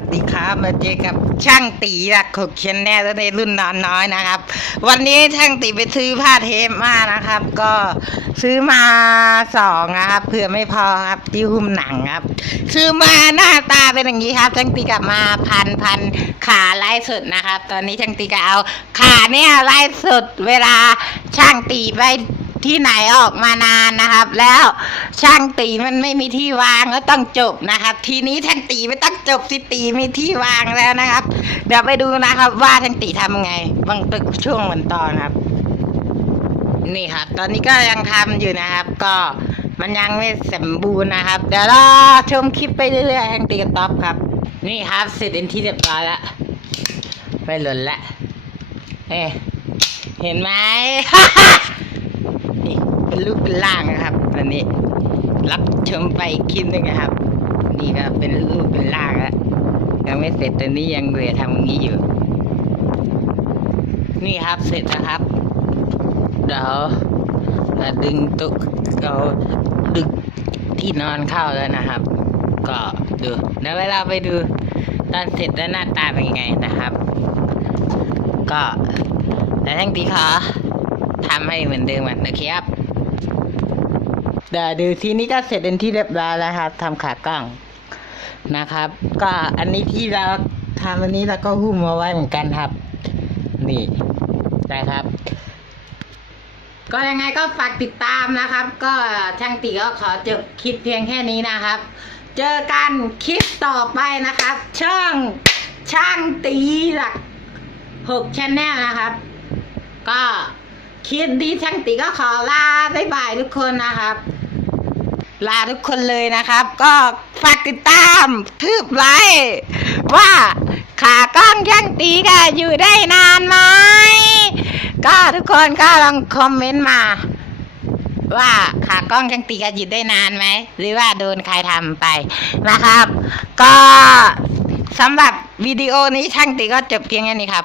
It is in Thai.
วัสดีครับมาเจอกับช่างตีรักขบเชียนแน่ในรุ่นนอนน้อยนะครับ วันนี้ช่างตีไปซื้อผ้าเทปมานะครับ ก็ซื้อมาสองนะครับเผื่อไม่พอครับที่หุ้มหนังครับ ซื้อมาหน้าตาเป็นอย่างนี้ครับช่างตีกลับมาพันพันขาไล่สุดนะครับ ตอนนี้ช่างตีก็เอาขาเนี่ยไล่สุดเวลาช่างตีไป ที่ไหนออกมานานนะครับ แล้วช่างตีมันไม่มีที่วางก็ต้องจบนะครับ ทีนี้ช่างตีไม่ต้องจบสิตีมีที่วางแล้วนะครับ เดี๋ยวไปดูนะครับ ว่าช่างตีทำไงบางตึกช่วงวันตอนครับ นี่ครับ ตอนนี้ก็ยังทำอยู่นะครับ ก็มันยังไม่สมบูรณ์นะครับ เดี๋ยวรอชมคลิปไปเรื่อยๆช่างตีกับต๊อปครับ นี่ครับเสร็จเป็นที่เรียบร้อยแล้วไม่หล่นละเอ๊ะเห็นไหม รูปเป็นร่างนะครับตอนนี้ รับชมไปคลิปนึงนะครับ นี่ก็เป็นรูปเป็นร่างแล้วยังไม่เสร็จตอนนี้ยังเหลือทำอย่างนี้อยู่ นี่ครับเสร็จแล้วครับเดี๋ยวเราดึงตุกเราดึงที่นอนเข้าแล้วนะครับ ก็ดูเดี๋ยวเวลาไปดูตอนเสร็จแล้วหน้าตาเป็นไงนะครับ ก็แต่ทั้งทีขอทำให้เหมือนเดิมเหมือนนะครับ เดี๋ยวดูทีนี้ก็เสร็จเป็นที่เรียบร้อยแล้วครับทำขากล้องนะครับ ก็อันนี้ที่เราทำอันนี้เราก็หุ้มมาไว้เหมือนกันครับ นี่นะครับ ก็ยังไงก็ฝากติดตามนะครับ ก็ช่างตีก็ขอจบคลิปเพียงแค่นี้นะครับ เจอกันคลิปต่อไปนะครับ ช่องช่างตีหลักหกชแนลนะครับ ก็คลิปนี้ช่างตีก็ขอลาบ๊ายบายทุกคนนะครับ ลาทุกคนเลยนะครับ ก็ฝากติดตามทืบไลค์ว่าขากล้องช่างตีก็อยู่ได้นานไหมก็ทุกคนก็ลองคอมเมนต์มา ว่าขากล้องช่างตีก็หยุดได้นานไหมหรือว่าโดนใครทำไปนะครับ ก็สำหรับวิดีโอนี้ช่างตีก็จบเพียงแค่นี้ครับ